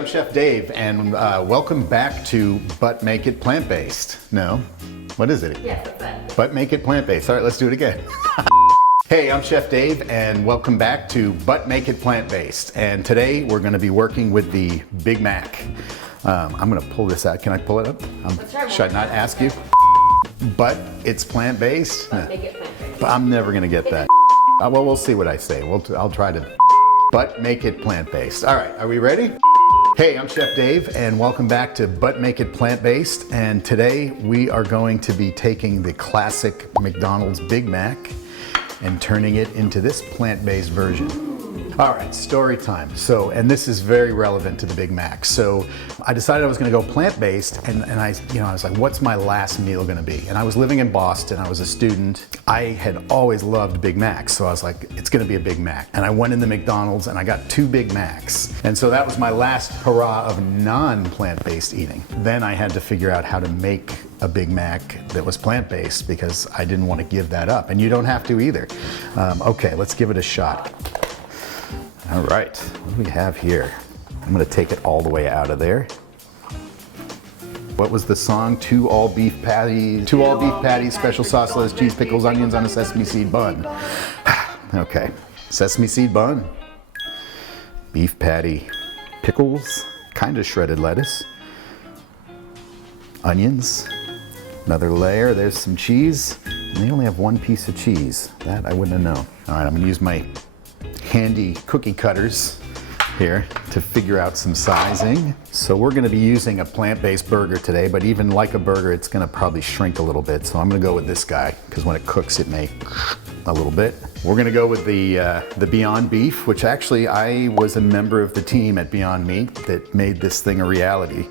I'm Chef Dave, and welcome back to But Make It Plant-Based. No? What is it? Yeah, that's it. But Make It Plant-Based. All right, let's do it again. Hey, I'm Chef Dave, and welcome back to But Make It Plant-Based. And today we're going to be working with the Big Mac. I'm going to pull this out. Can I pull it up? Should I not ask you? But it's plant-based? But make it plant-based. I'm never going to get that. Well, we'll see what I say. I'll try to. But make it plant-based. All right, are we ready? Hey, I'm Chef Dave, and welcome back to But Make It Plant-Based. And today we are going to be taking the classic McDonald's Big Mac and turning it into this plant-based version. All right, story time. And this is very relevant to the Big Mac. So I decided I was gonna go plant-based, and I was like, what's my last meal gonna be? And I was living in Boston, I was a student. I had always loved Big Macs, so I was like, it's gonna be a Big Mac. And I went in the McDonald's and I got 2 Big Macs. And so that was my last hurrah of non-plant-based eating. Then I had to figure out how to make a Big Mac that was plant-based because I didn't want to give that up. And you don't have to either. Okay, let's give it a shot. All right, what do we have here? I'm gonna take it all the way out of there. What was the song? 2 all-beef patties, 2 all-beef patties, special sauce, lettuce, cheese, pickles, onions on a sesame seed bun. Okay, sesame seed bun, beef patty, pickles, kind of shredded lettuce, onions, another layer, there's some cheese, and they only have 1 piece of cheese. That I wouldn't have known. All right, I'm gonna use my handy cookie cutters here to figure out some sizing. So we're gonna be using a plant-based burger today, but even like a burger, it's gonna probably shrink a little bit. So I'm gonna go with this guy, because when it cooks, it may a little bit. We're gonna go with the Beyond Beef, which actually I was a member of the team at Beyond Meat that made this thing a reality.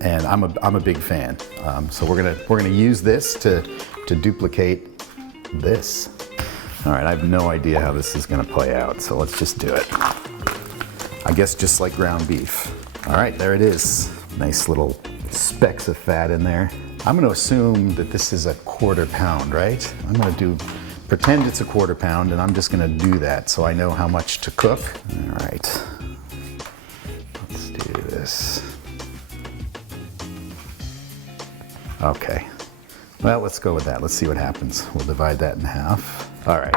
And I'm a big fan. So we're gonna use this to duplicate this. All right, I have no idea how this is gonna play out, so let's just do it. I guess just like ground beef. All right, there it is. Nice little specks of fat in there. I'm gonna assume that this is a 1/4 pound, right? I'm gonna pretend it's a 1/4 pound, and I'm just gonna do that so I know how much to cook. All right, let's do this. Okay, well, let's go with that. Let's see what happens. We'll divide that in half. All right,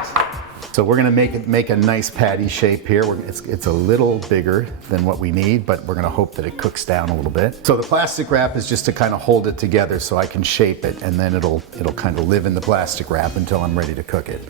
so we're gonna make a nice patty shape here. It's a little bigger than what we need, but we're gonna hope that it cooks down a little bit. So the plastic wrap is just to kind of hold it together so I can shape it, and then it'll kind of live in the plastic wrap until I'm ready to cook it.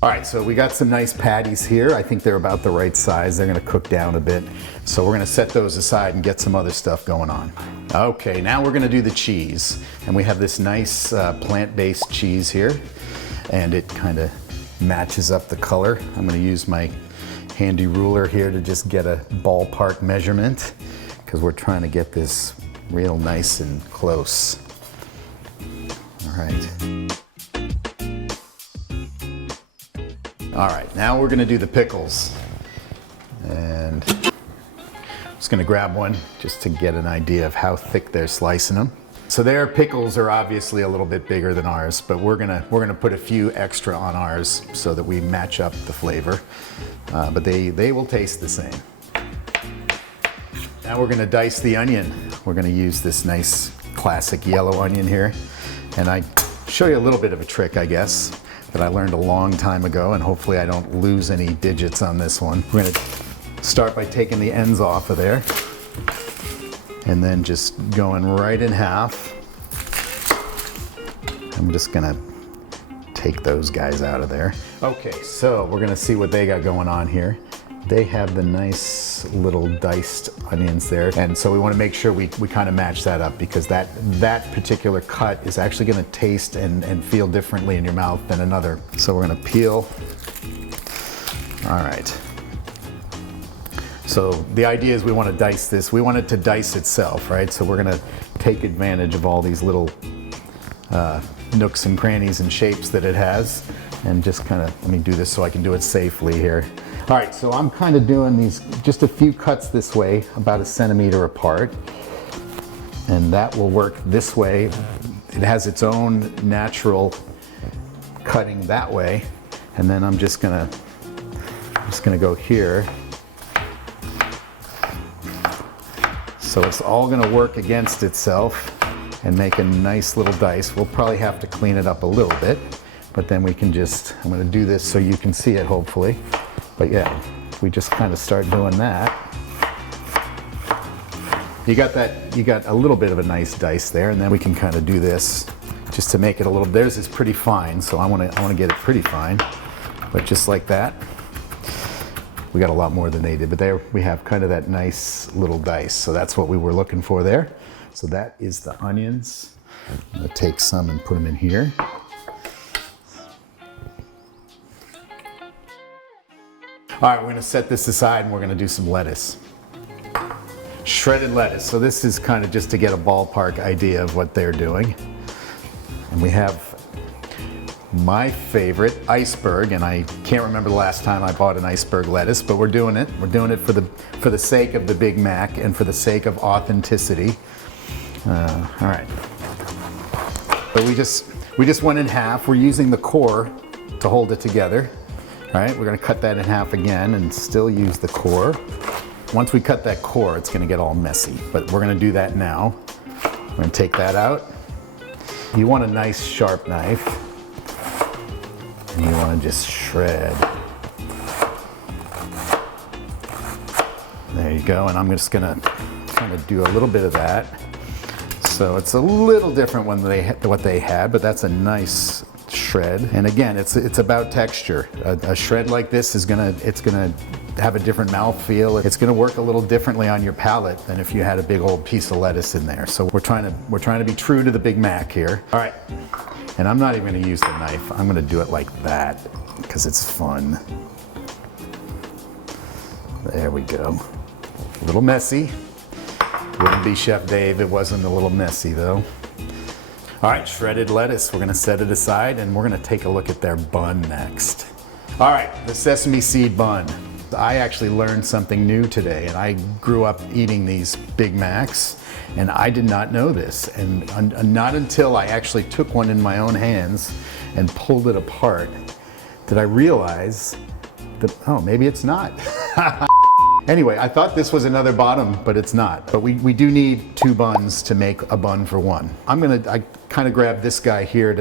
All right, so we got some nice patties here. I think they're about the right size. They're gonna cook down a bit. So we're gonna set those aside and get some other stuff going on. Okay, now we're gonna do the cheese. And we have this nice plant-based cheese here. And it kind of matches up the color. I'm gonna use my handy ruler here to just get a ballpark measurement, because we're trying to get this real nice and close. All right. All right, now we're gonna do the pickles. And I'm just gonna grab one just to get an idea of how thick they're slicing them. So their pickles are obviously a little bit bigger than ours, but we're gonna put a few extra on ours so that we match up the flavor. But they will taste the same. Now we're gonna dice the onion. We're gonna use this nice classic yellow onion here. And I show you a little bit of a trick, I guess, that I learned a long time ago, and hopefully I don't lose any digits on this one. We're gonna start by taking the ends off of there, and then just going right in half. I'm just gonna take those guys out of there. Okay, so we're gonna see what they got going on here. They have the nice little diced onions there. And so we wanna make sure we kind of match that up, because that particular cut is actually gonna taste and feel differently in your mouth than another. So we're gonna peel. All right. So the idea is we wanna dice this. We want it to dice itself, right? So we're gonna take advantage of all these little nooks and crannies and shapes that it has, and just kind of, let me do this so I can do it safely here. All right, so I'm kind of doing these, just a few cuts this way, about 1 centimeter apart. And that will work this way. It has its own natural cutting that way. And then I'm just gonna go here So it's all gonna work against itself and make a nice little dice. We'll probably have to clean it up a little bit, but then we can just, I'm gonna do this so you can see it hopefully. But yeah, we just kind of start doing that. You got a little bit of a nice dice there, and then we can kind of do this just to make it a little, theirs is pretty fine, so I wanna get it pretty fine, but just like that. We got a lot more than they did, but there we have kind of that nice little dice. So that's what we were looking for there. So that is the onions. I'm gonna take some and put them in here. All right, we're gonna set this aside and we're gonna do some lettuce. Shredded lettuce. So this is kind of just to get a ballpark idea of what they're doing. And we have my favorite, iceberg, and I can't remember the last time I bought an iceberg lettuce, but we're doing it. We're doing it for the sake of the Big Mac and for the sake of authenticity. All right. So we just went in half. We're using the core to hold it together. All right, we're gonna cut that in half again and still use the core. Once we cut that core, it's gonna get all messy, but we're gonna do that now. We're gonna take that out. You want a nice sharp knife, and you wanna just shred. There you go, and I'm just gonna kind of do a little bit of that. So it's a little different when what they had, but that's a nice shred. And again, it's about texture. A shred like this is gonna have a different mouthfeel. It's gonna work a little differently on your palate than if you had a big old piece of lettuce in there. So we're trying to be true to the Big Mac here. All right, and I'm not even gonna use the knife. I'm gonna do it like that because it's fun. There we go. A little messy. Wouldn't be Chef Dave, it wasn't a little messy though. All right, shredded lettuce, we're gonna set it aside and we're gonna take a look at their bun next. All right, the sesame seed bun. I actually learned something new today, and I grew up eating these Big Macs, and I did not know this. And not until I actually took one in my own hands and pulled it apart did I realize that, oh, maybe it's not. Anyway, I thought this was another bottom, but it's not. But we do need 2 buns to make a bun for one. I kind of grabbed this guy here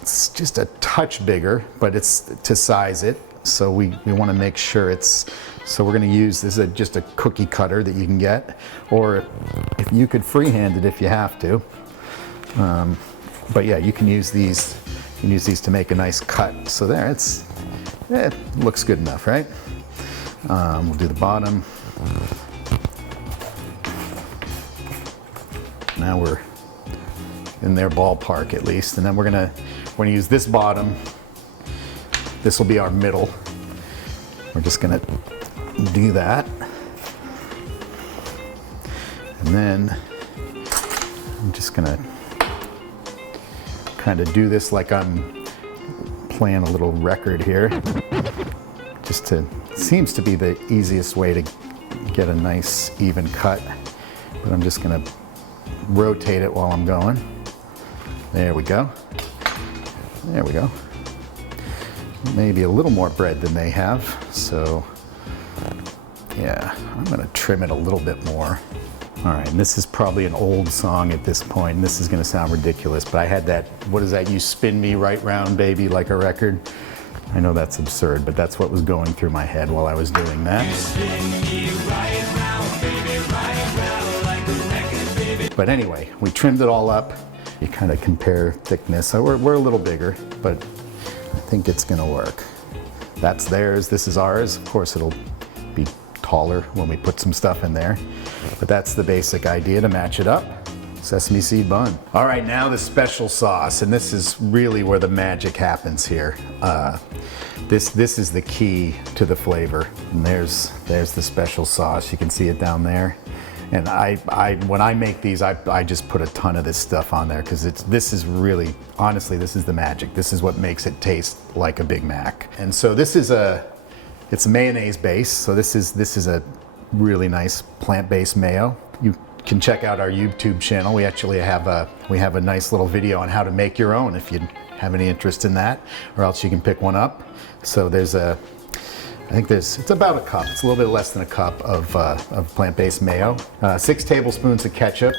it's just a touch bigger, but it's to size it. So we want to make sure so we're going to use, this is just a cookie cutter that you can get, or if you could freehand it if you have to. But yeah, you can use these to make a nice cut. So there, it looks good enough, right? We'll do the bottom. Now we're in their ballpark at least, and then we're gonna use this bottom. This will be our middle. We're just gonna do that. And then I'm just gonna kind of do this like I'm playing a little record here. Seems to be the easiest way to get a nice even cut. But I'm just gonna rotate it while I'm going. There we go. There we go. Maybe a little more bread than they have. So yeah, I'm gonna trim it a little bit more. All right, and this is probably an old song at this point, and this is gonna sound ridiculous, but I had that, what is that, you spin me right round, baby, like a record. I know that's absurd, but that's what was going through my head while I was doing that. But anyway, we trimmed it all up. You kind of compare thickness. So we're a little bigger, but I think it's gonna work. That's theirs, this is ours. Of course, it'll be taller when we put some stuff in there. But that's the basic idea, to match it up. Sesame seed bun. All right, now the special sauce, and this is really where the magic happens here. This is the key to the flavor. And there's the special sauce. You can see it down there. And when I make these, I just put a ton of this stuff on there because this is really, honestly, this is the magic. This is what makes it taste like a Big Mac. And so it's a mayonnaise base. So this is a really nice plant-based mayo. You can check out our YouTube channel. We actually have a nice little video on how to make your own if you have any interest in that, or else you can pick one up. So there's I think it's about a cup. It's a little bit less than a cup of plant-based mayo. 6 tablespoons of ketchup.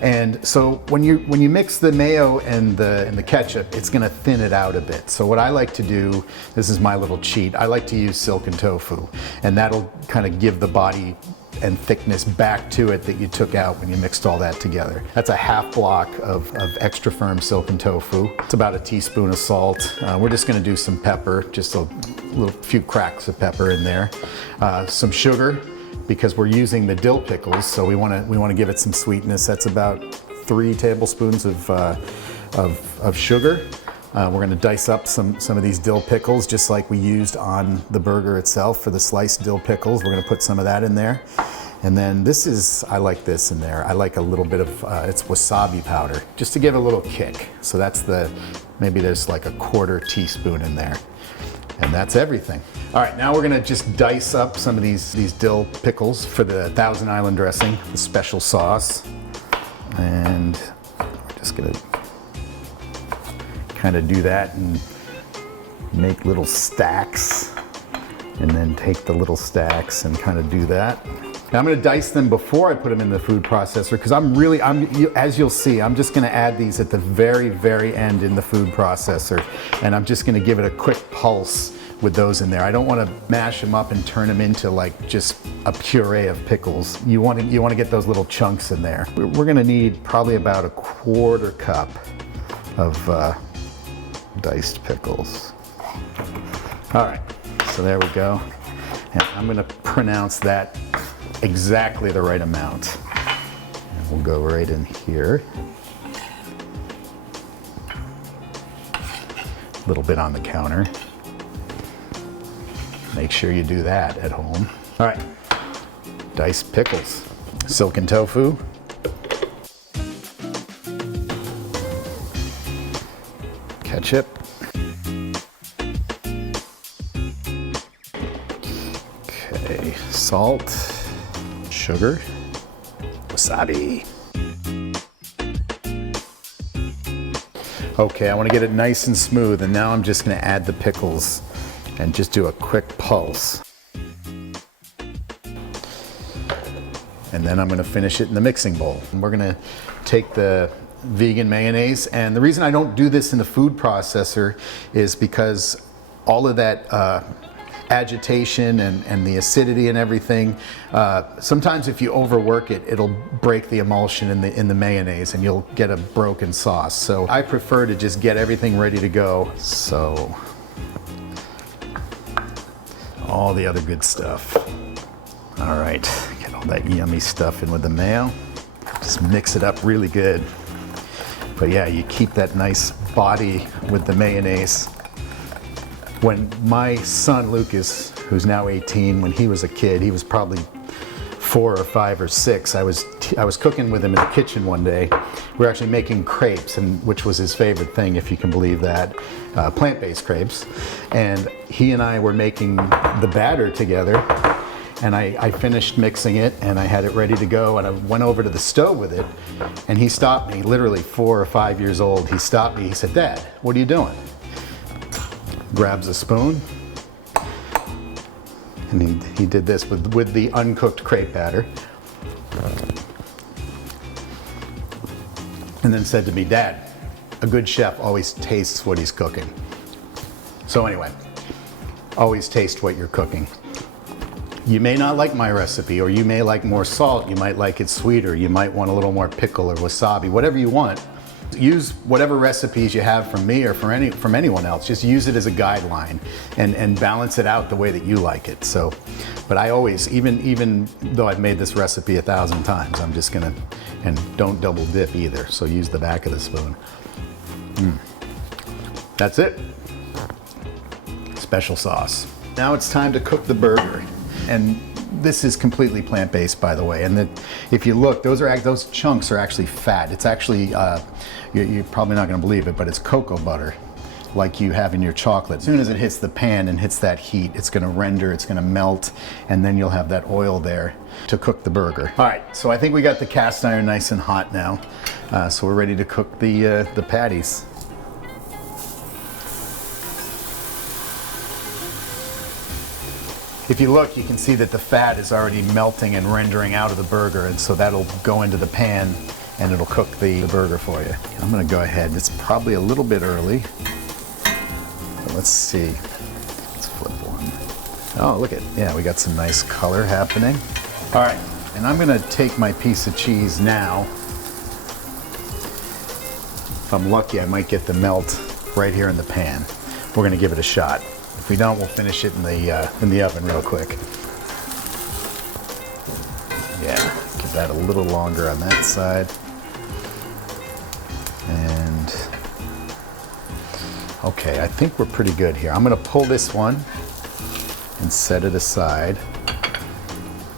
And so when you mix the mayo and the ketchup, it's gonna thin it out a bit. So what I like to do, this is my little cheat, I like to use silken tofu. And that'll kind of give the body and thickness back to it that you took out when you mixed all that together. That's a half block of extra firm silken tofu. It's about a teaspoon of salt. We're just gonna do some pepper, just a few cracks of pepper in there. Some sugar, because we're using the dill pickles, so we wanna give it some sweetness. That's about 3 tablespoons of sugar. We're gonna dice up some of these dill pickles, just like we used on the burger itself for the sliced dill pickles. We're gonna put some of that in there. And then I like this in there. I like a little bit of, it's wasabi powder, just to give it a little kick. So that's maybe there's like a 1/4 teaspoon in there. And that's everything. All right, now we're gonna just dice up some of these dill pickles for the Thousand Island dressing, the special sauce. And we're just gonna kind of do that and make little stacks, and then take the little stacks and kind of do that. Now I'm gonna dice them before I put them in the food processor, because as you'll see, I'm just gonna add these at the very, very end in the food processor, and I'm just gonna give it a quick pulse with those in there. I don't wanna mash them up and turn them into like just a puree of pickles. You wanna get those little chunks in there. We're gonna need probably about a 1/4 cup of diced pickles. All right, so there we go. And I'm gonna pronounce that exactly the right amount. And we'll go right in here. A little bit on the counter. Make sure you do that at home. All right, diced pickles, silken tofu, ketchup, okay, salt, sugar, wasabi. Okay, I want to get it nice and smooth, and now I'm just going to add the pickles and just do a quick pulse. And then I'm going to finish it in the mixing bowl. And we're going to take the vegan mayonnaise, and the reason I don't do this in the food processor is because all of that agitation and the acidity and everything, sometimes if you overwork it, it'll break the emulsion in the mayonnaise and you'll get a broken sauce. So I prefer to just get everything ready to go. So all the other good stuff. All right, get all that yummy stuff in with the mayo. Just mix it up really good. But yeah, you keep that nice body with the mayonnaise. When my son Lucas, who's now 18, when he was a kid, he was probably 4 or 5 or 6. I was cooking with him in the kitchen one day. We were actually making crepes, which was his favorite thing, if you can believe that, plant-based crepes. And he and I were making the batter together. And I finished mixing it, and I had it ready to go, and I went over to the stove with it, and he stopped me, literally 4 or 5 years old. He stopped me, he said, "Dad, what are you doing?" Grabs a spoon, and he did this with the uncooked crepe batter. And then said to me, "Dad, a good chef always tastes what he's cooking." So anyway, always taste what you're cooking. You may not like my recipe, or you may like more salt, you might like it sweeter, you might want a little more pickle or wasabi, whatever you want. Use whatever recipes you have from me or from anyone else. Just use it as a guideline and balance it out the way that you like it. So, but I always, even though I've made this recipe 1,000 times, I'm just gonna, and don't double dip either. So use the back of the spoon. That's it. Special sauce. Now it's time to cook the burger. And this is completely plant-based, by the way. And if you look, those chunks are actually fat. It's actually, you're probably not gonna believe it, but it's cocoa butter, like you have in your chocolate. As soon as it hits the pan and hits that heat, it's gonna render, it's gonna melt, and then you'll have that oil there to cook the burger. All right, so I think we got the cast iron nice and hot now. So we're ready to cook the patties. if you look, you can see that the fat is already melting and rendering out of the burger, and so that'll go into the pan and it'll cook the burger for you. I'm gonna go ahead, it's probably a little bit early, but let's see. Let's flip one. Oh, look at, yeah, we got some nice color happening. All right, and I'm gonna take my piece of cheese now. If I'm lucky, I might get the melt right here in the pan. We're gonna give it a shot. If we don't, we'll finish it in the oven real quick. Yeah, give that a little longer on that side. And okay, I think we're pretty good here. I'm gonna pull this one and set it aside.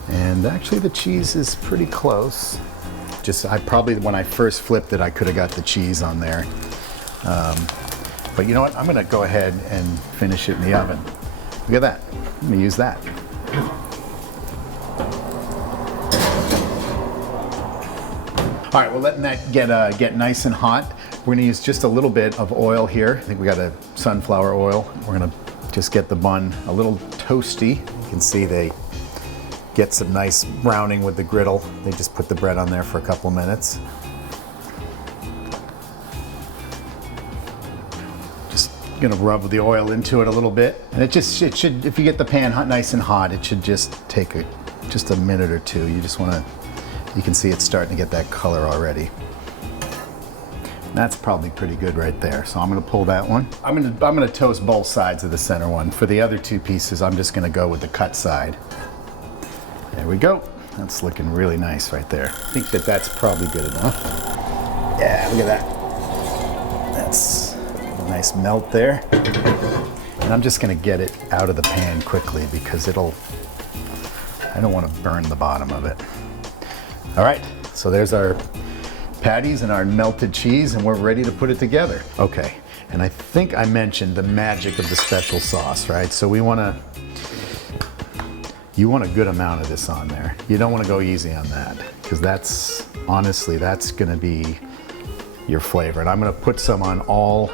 And actually the cheese is pretty close. I probably, when I first flipped it, I could have got the cheese on there. But you know what? I'm gonna go ahead and finish it in the oven. Look at that. I'm gonna use that. All right, we're letting that get nice and hot. We're gonna use just a little bit of oil here. I think we got a sunflower oil. We're gonna just get the bun a little toasty. You can see they get some nice browning with the griddle. They just put the bread on there for a couple of minutes. Just gonna rub the oil into it a little bit. And it should, if you get the pan hot, nice and hot, it should just take just a minute or two. You just wanna, you can see it's starting to get that color already. And that's probably pretty good right there. So I'm gonna pull that one. I'm gonna toast both sides of the center one. For the other two pieces, I'm just gonna go with the cut side. There we go. That's looking really nice right there. I think that's probably good enough. Yeah, look at that. That's a nice melt there. And I'm just gonna get it out of the pan quickly because I don't wanna burn the bottom of it. All right, so there's our patties and our melted cheese, and we're ready to put it together. Okay, and I think I mentioned the magic of the special sauce, right? So you want a good amount of this on there. You don't want to go easy on that, because honestly, that's gonna be your flavor. And I'm gonna put some on all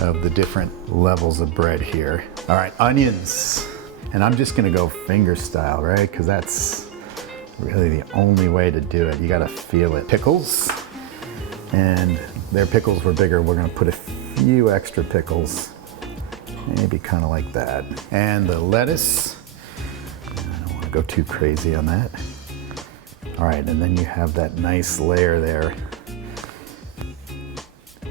of the different levels of bread here. All right, onions. And I'm just gonna go finger style, right? Because that's really the only way to do it. You gotta feel it. Pickles, and their pickles were bigger. We're gonna put a few extra pickles, maybe kind of like that. And the lettuce, go too crazy on that. All right, and then you have that nice layer there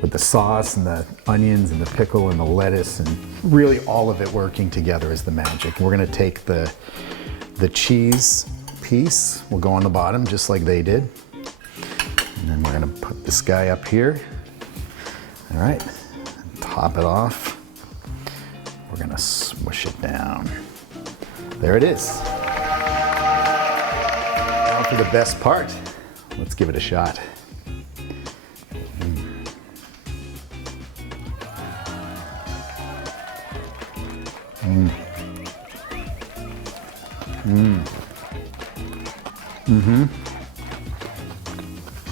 with the sauce and the onions and the pickle and the lettuce, and really all of it working together is the magic. We're gonna take the cheese piece, we'll go on the bottom just like they did. And then we're gonna put this guy up here. All right, top it off. We're gonna smush it down. There it is. For the best part, let's give it a shot.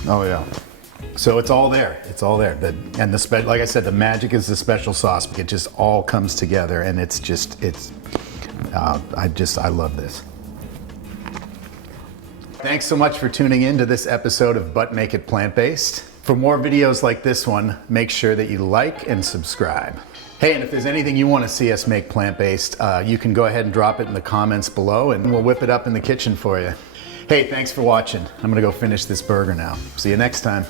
Oh yeah. So it's all there. It's all there. Like I said, the magic is the special sauce. It just all comes together, and I love this. Thanks so much for tuning in to this episode of But Make It Plant-Based. For more videos like this one, make sure that you like and subscribe. Hey, and if there's anything you want to see us make plant-based, you can go ahead and drop it in the comments below, and we'll whip it up in the kitchen for you. Hey, thanks for watching. I'm gonna go finish this burger now. See you next time.